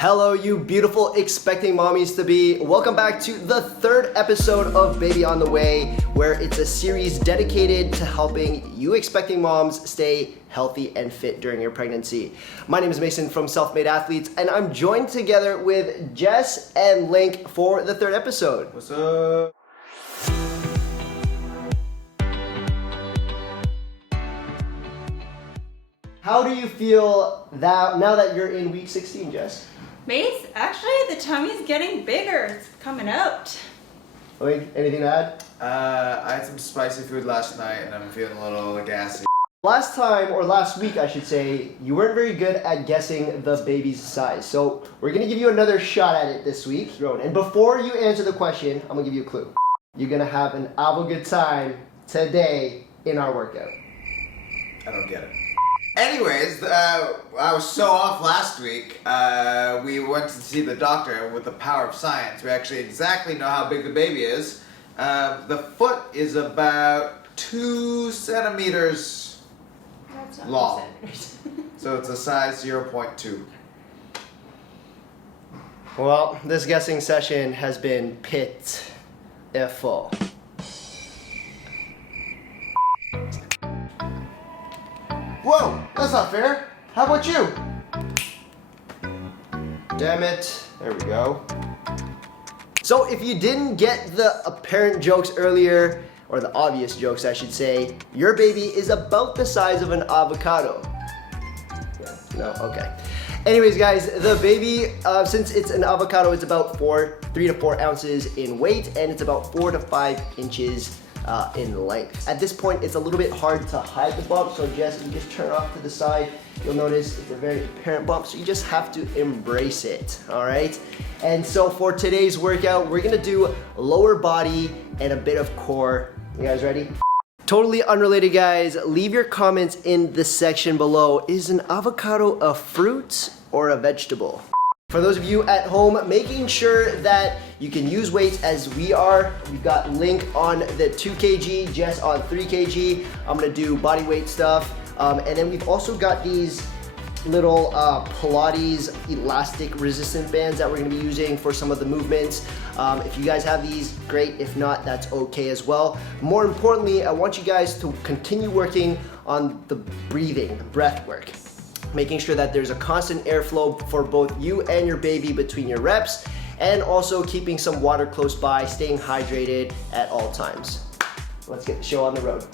Hello, you beautiful expecting mommies to be. Welcome back to the third episode of Baby on the Way, where it's a series dedicated to helping you expecting moms stay healthy and fit during your pregnancy. My name is Mason from Self-Made Athletes, and I'm joined together with Jess and Linc for the third episode. What's up? How do you feel that now that you're in week 16, Jess? Mace, actually the tummy's getting bigger. It's coming out. Linc, anything to add? I had some spicy food last night and I'm feeling a little gassy. Last time, or last week I should say, you weren't very good at guessing the baby's size. So we're gonna give you another shot at it this week. And before you answer the question, I'm gonna give you a clue. You're gonna have an awful good time today in our workout. I don't get it. Anyways, I was so off last week. We went to see the doctor, and with the power of science, we actually exactly know how big the baby is. The foot is about 2 centimeters That's not long. 2 centimeters. So it's a size 0.2. Well, this guessing session has been pitiful. Whoa, that's not fair. How about you? Damn it. There we go. So if you didn't get the apparent jokes earlier, or the obvious jokes I should say, your baby is about the size of an avocado. Yeah, no, okay. Anyways guys, the baby, since it's an avocado, it's about 3 to 4 ounces in weight, and it's about 4 to 5 inches in length. At this point, it's a little bit hard to hide the bump, so Jess, you just turn off to the side. You'll notice it's a very apparent bump, so you just have to embrace it, all right? And so for today's workout, we're gonna do lower body and a bit of core. You guys ready? Totally unrelated, guys. Leave your comments in the section below. Is an avocado a fruit or a vegetable? For those of you at home, making sure that you can use weights as we are. We've got Linc on the 2 kg, Jess on 3 kg. I'm gonna do body weight stuff. And then we've also got these little Pilates elastic resistant bands that we're gonna be using for some of the movements. If you guys have these, great. If not, that's okay as well. More importantly, I want you guys to continue working on the breathing, the breath work. Making sure that there's a constant airflow for both you and your baby between your reps, and also keeping some water close by, staying hydrated at all times. Let's get the show on the road.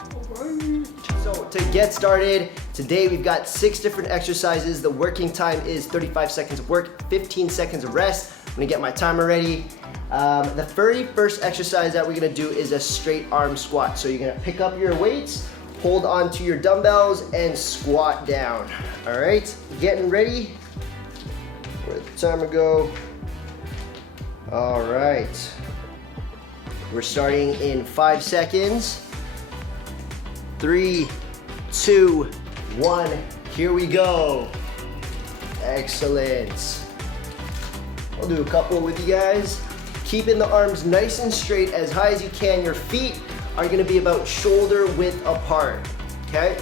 So to get started, today we've got 6 different exercises. The working time is 35 seconds of work, 15 seconds of rest. I'm gonna get my timer ready. The very first exercise that we're gonna do is a straight arm squat. So you're gonna pick up your weights, hold on to your dumbbells, and squat down. All right, getting ready. Where'd the timer go? All right. We're starting in 5 seconds. 3, 2, 1, here we go. Excellent. I'll do a couple with you guys. Keeping the arms nice and straight as high as you can. Your feet are gonna be about shoulder width apart, okay?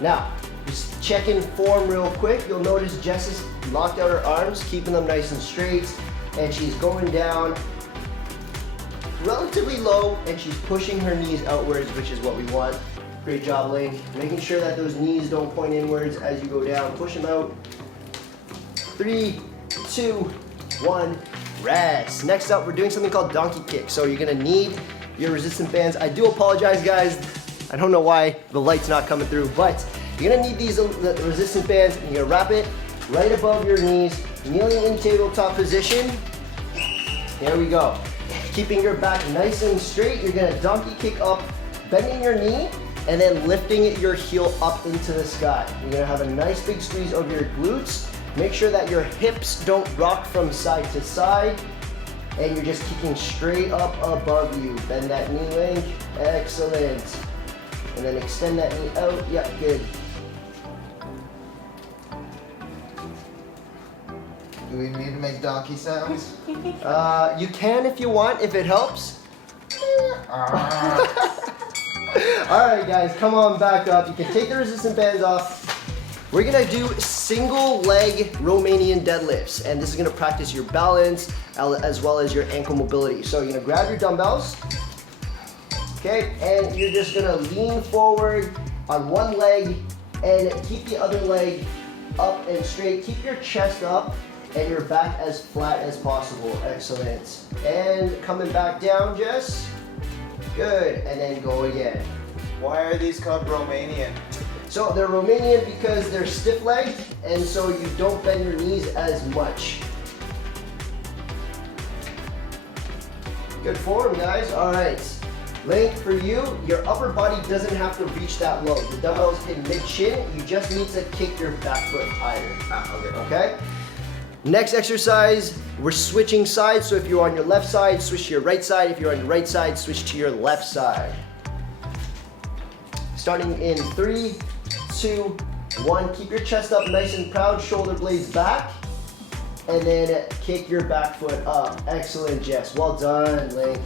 Now, just checking form real quick. You'll notice Jess has locked out her arms, keeping them nice and straight, and she's going down relatively low, and she's pushing her knees outwards, which is what we want. Great job, Linc. Making sure that those knees don't point inwards as you go down. Push them out. 3, 2, 1, rest. Next up, we're doing something called donkey kick. So you're gonna need your resistant bands. I do apologize, guys. I don't know why the light's not coming through, but you're gonna need these resistant bands. You're gonna wrap it right above your knees, kneeling in tabletop position. There we go. Keeping your back nice and straight, you're gonna donkey kick up, bending your knee, and then lifting your heel up into the sky. You're gonna have a nice big squeeze over your glutes. Make sure that your hips don't rock from side to side, and you're just kicking straight up above you. Bend that knee, Linc. Excellent. And then extend that knee out. Yep, good. Do we need to make donkey sounds? You can if you want, if it helps. All right, guys, come on back up. You can take the resistant bands off. we're gonna do single leg Romanian deadlifts, and this is gonna practice your balance as well as your ankle mobility. So you're gonna grab your dumbbells, okay, and you're just gonna lean forward on one leg and keep the other leg up and straight. Keep your chest up and your back as flat as possible. Excellent. And coming back down, Jess. Good, and then go again. Why are these called Romanian? So they're Romanian because they're stiff-legged, and so you don't bend your knees as much. Good form, guys. All right. Linc, for you, your upper body doesn't have to reach that low. The dumbbells hit mid-shin. You just need to kick your back foot higher. Okay? Next exercise, we're switching sides. So if you're on your left side, switch to your right side. If you're on your right side, switch to your left side. Starting in 3, 2, 1. Keep your chest up nice and proud, shoulder blades back. And then kick your back foot up. Excellent, Jess. Well done, Linc.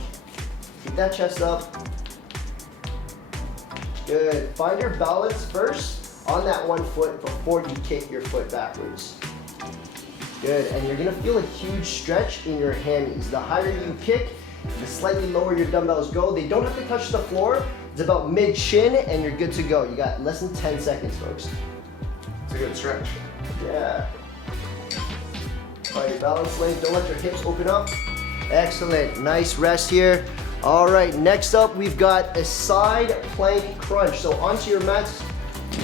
Keep that chest up. Good. Find your balance first on that one foot before you kick your foot backwards. Good. And you're gonna feel a huge stretch in your hammies. The higher you kick, the slightly lower your dumbbells go. They don't have to touch the floor. It's about mid-shin and you're good to go. You got less than 10 seconds, folks. It's a good stretch. Yeah. Find your balance, Linc. Don't let your hips open up. Excellent. Nice rest here. All right, next up, we've got a side plank crunch. So onto your mats.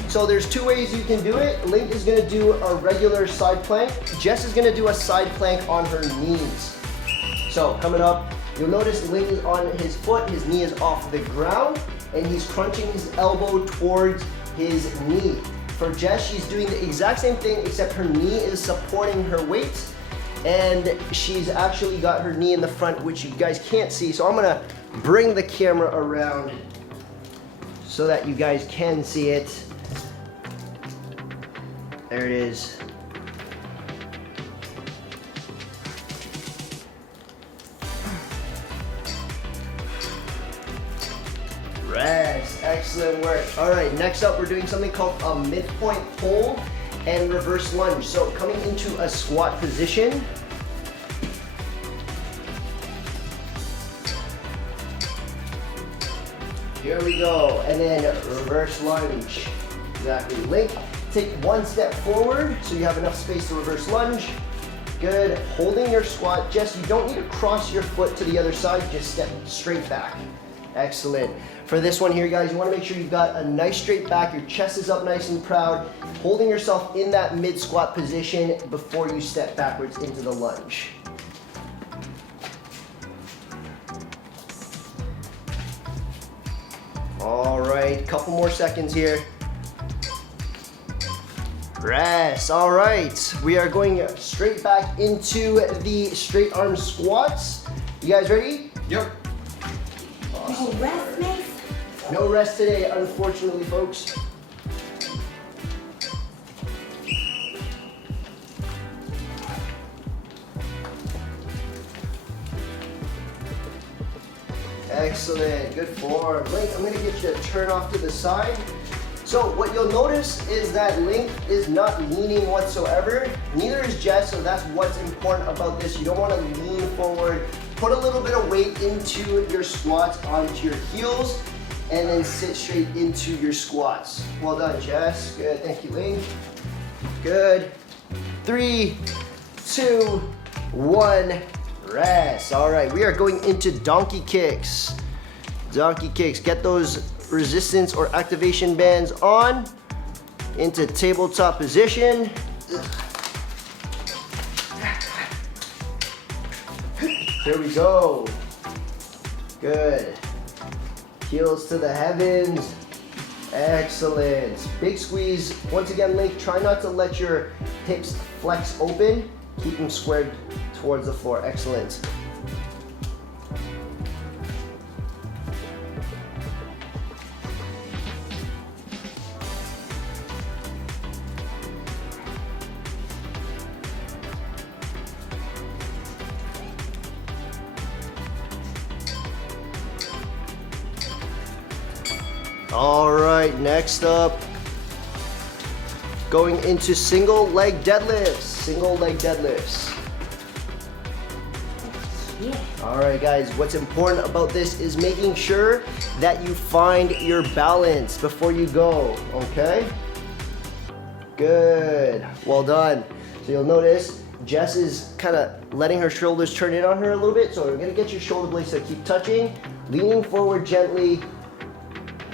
So there's two ways you can do it. Linc is gonna do a regular side plank. Jess is gonna do a side plank on her knees. So coming up, you'll notice Linc is on his foot, his knee is off the ground, and he's crunching his elbow towards his knee. For Jess, she's doing the exact same thing, except her knee is supporting her weight, and she's actually got her knee in the front, which you guys can't see. So I'm gonna bring the camera around so that you guys can see it. There it is. Rest, excellent work. All right, next up we're doing something called a midpoint hold and reverse lunge. So coming into a squat position. Here we go, and then reverse lunge. Exactly. Linc, take one step forward so you have enough space to reverse lunge. Good, holding your squat. Jess, you don't need to cross your foot to the other side, just step straight back. Excellent. For this one here, guys, you want to make sure you've got a nice straight back, your chest is up nice and proud, holding yourself in that mid-squat position before you step backwards into the lunge. All right, couple more seconds here. Rest. All right, we are going straight back into the straight arm squats. You guys ready? Yep. No rest, Mace? No rest today, unfortunately, folks. Excellent, good form. Linc, I'm gonna get you to turn off to the side. So what you'll notice is that Linc is not leaning whatsoever. Neither is Jess, so that's what's important about this. You don't wanna lean forward. Put a little bit of weight into your squats onto your heels, and then sit straight into your squats. Well done, Jess. Good, thank you, Linc. Good. 3, 2, 1, rest. All right, we are going into donkey kicks. Donkey kicks, get those resistance or activation bands on. Into tabletop position. Here we go. Good. Heels to the heavens. Excellent. Big squeeze. Once again, Linc, try not to let your hips flex open. Keep them squared towards the floor. Excellent. All right, next up, Going into single leg deadlifts. Single leg deadlifts. Yeah. All right, guys, what's important about this is making sure that you find your balance before you go, okay? Good, well done. So you'll notice Jess is kind of letting her shoulders turn in on her a little bit, so we're gonna get your shoulder blades to keep touching, leaning forward gently.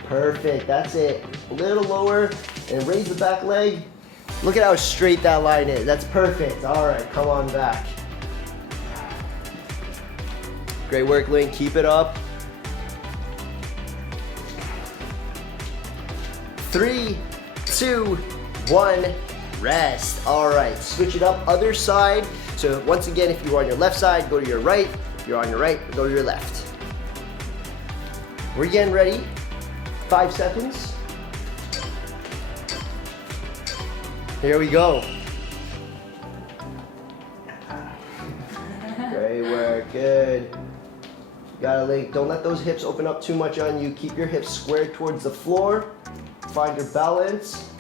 Perfect, that's it. A little lower, and raise the back leg. Look at how straight that line is, that's perfect. All right, come on back. Great work, Linc. Keep it up. 3, 2, 1, rest. All right, switch it up, other side. So once again, if you're on your left side, go to your right. If you're on your right, go to your left. We're getting ready. 5 seconds. Here we go. Great work, good. Got it, Linc. Don't let those hips open up too much on you. Keep your hips squared towards the floor. Find your balance.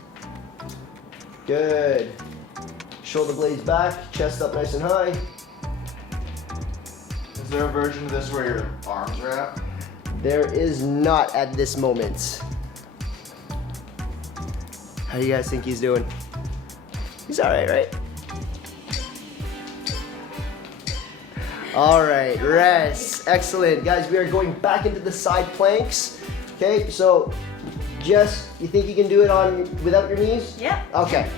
Good. Shoulder blades back, chest up nice and high. Is there a version of this where your arms are out? There is not at this moment. How do you guys think he's doing? He's all right, right? All right, rest. Excellent. Guys, we are going back into the side planks. Okay, so Jess, you think you can do it on without your knees? Yep. Okay.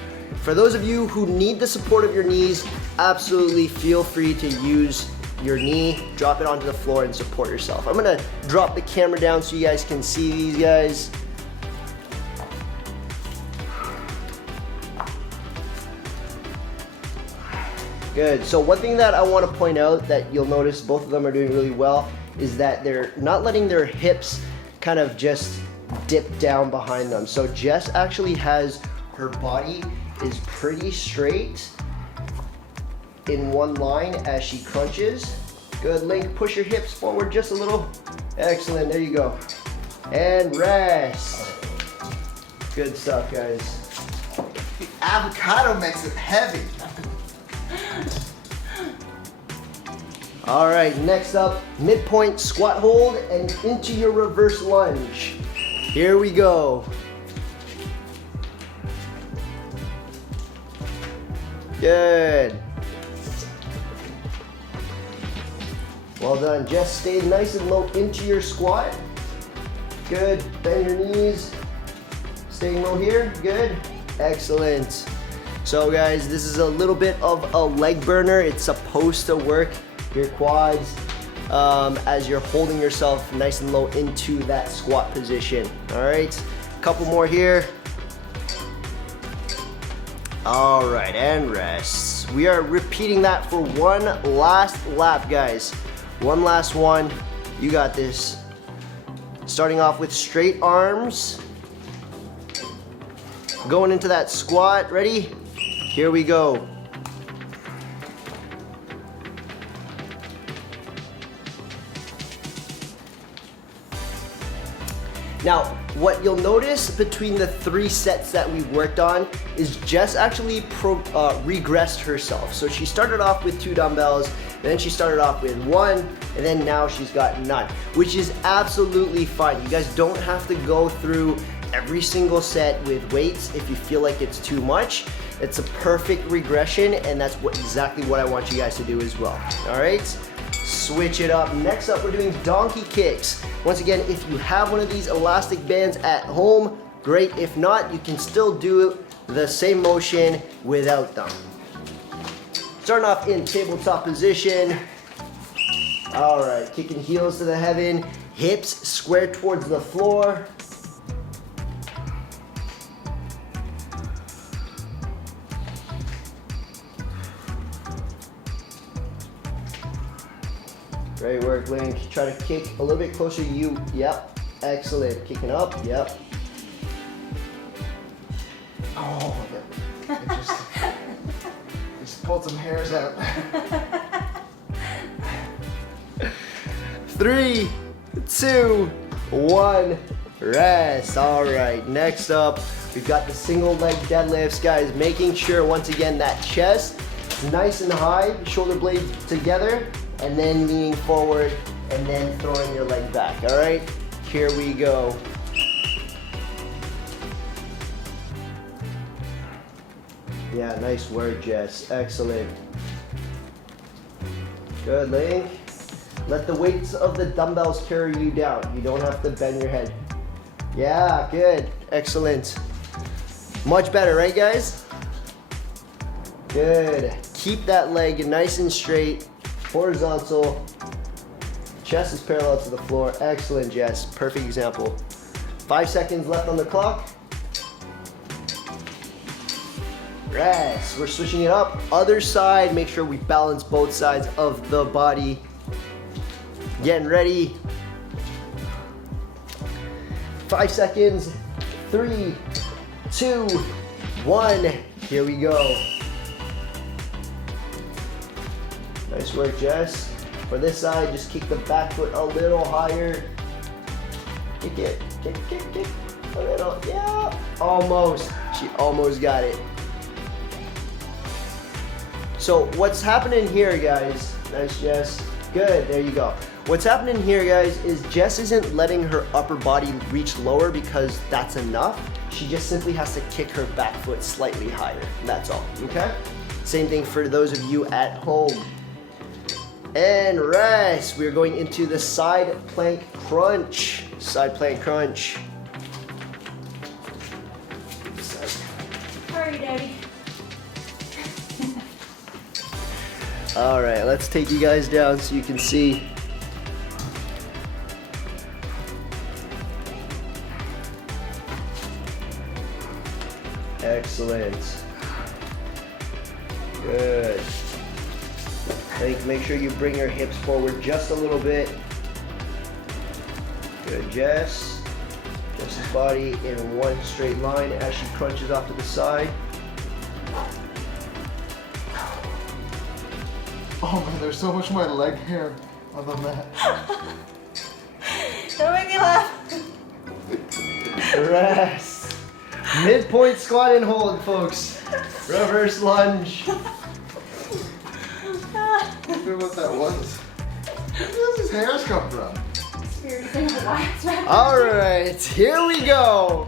For those of you who need the support of your knees, absolutely feel free to use your knee, drop it onto the floor and support yourself. I'm gonna drop the camera down so you guys can see these guys. Good. So one thing that I want to point out that you'll notice both of them are doing really well is that they're not letting their hips kind of just dip down behind them. So Jess actually has her body is pretty straight in one line as she crunches. Good, Linc, push your hips forward just a little. Excellent, there you go. And rest. Good stuff, guys. The avocado makes it heavy. All right, next up, midpoint squat hold and into your reverse lunge. Here we go. Good. Well done. Just stay nice and low into your squat. Good. Bend your knees. Staying low here. Good. Excellent. So guys, this is a little bit of a leg burner. It's supposed to work your quads as you're holding yourself nice and low into that squat position. All right, couple more here. All right, and rest. We are repeating that for one last lap, guys. One last one. You got this. Starting off with straight arms. Going into that squat. Ready? Here we go. Now, what you'll notice between the 3 sets that we worked on is Jess actually regressed herself. So she started off with 2 dumbbells, and then she started off with 1, and then now she's got none, which is absolutely fine. You guys don't have to go through every single set with weights if you feel like it's too much. It's a perfect regression, and that's exactly what I want you guys to do as well. All right? Switch it up. Next up, we're doing donkey kicks. Once again, if you have one of these elastic bands at home, great. If not, you can still do the same motion without them. Starting off in tabletop position. All right, kicking heels to the heaven, hips square towards the floor. Great work, Linc. Try to kick a little bit closer to you. Yep. Excellent. Kicking up. Yep. Oh, it just pulled some hairs out. 3, 2, 1, rest. All right, next up, We've got the single leg deadlifts, guys, making sure once again that chest is nice and high, shoulder blades together, and then leaning forward and then throwing your leg back, all right? Here we go. Yeah, nice work, Jess. Excellent. Good, Link. Let the weights of the dumbbells carry you down. You don't have to bend your head. Yeah, good. Excellent. Much better, right, guys? Good. Keep that leg nice and straight, horizontal. Chest is parallel to the floor. Excellent, Jess. Perfect example. 5 seconds left on the clock. Rest. We're switching it up. Other side. Make sure we balance both sides of the body. Getting ready. 5 seconds. 3, 2, 1. Here we go. Nice work, Jess. For this side, just kick the back foot a little higher. Kick it. Kick, kick, kick. A little. Yeah. Almost. She almost got it. So what's happening here, guys? Nice, Jess. Good. There you go. What's happening here, guys, is Jess isn't letting her upper body reach lower because that's enough. She just simply has to kick her back foot slightly higher. That's all. Okay? Same thing for those of you at home. And rest. We're going into the side plank crunch. Side plank crunch. Sorry, Daddy. All right, let's take you guys down so you can see. Excellent. Good. Make sure you bring your hips forward just a little bit. Good, Jess. Jess's body in one straight line as she crunches off to the side. Oh man, there's so much of my leg hair on the mat. Don't make me laugh. Rest. Midpoint squat and hold, folks. Reverse lunge. I wonder what that was. Where does his hairs come from? All right, here we go.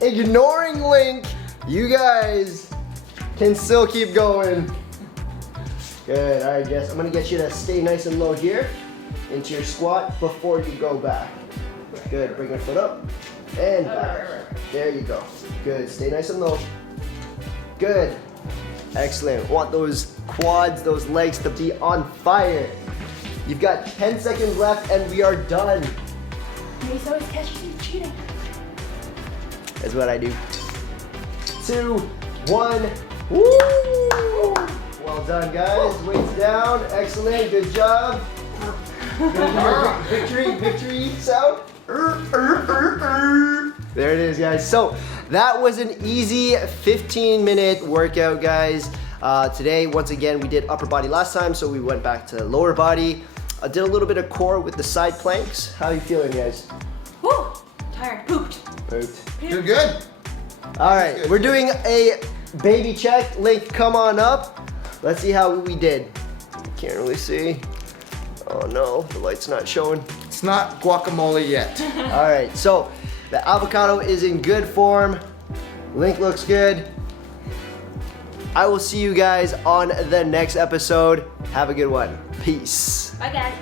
Ignoring Link, you guys can still keep going. Good, all right, Jess. I'm gonna get you to stay nice and low here into your squat before you go back. Good, bring your foot up and back. There you go. Good, stay nice and low. Good, excellent. Want those quads, those legs to be on fire. You've got 10 seconds left and we are done. He's always catching you cheating. That's what I do. 2, 1. Woo! Well done, guys. Weights down. Excellent. Good job. Victory sound. There it is, guys. So that was an easy 15-minute workout, guys. Today, once again, we did upper body last time, so we went back to lower body. I did a little bit of core with the side planks. How are you feeling, guys? Woo! Tired. Pooped. You're good. All right, we're doing a baby check. Link, come on up. Let's see how we did. Can't really see. Oh no, the light's not showing. It's not guacamole yet. All right, so the avocado is in good form. Link looks good. I will see you guys on the next episode. Have a good one. Peace. Bye, guys.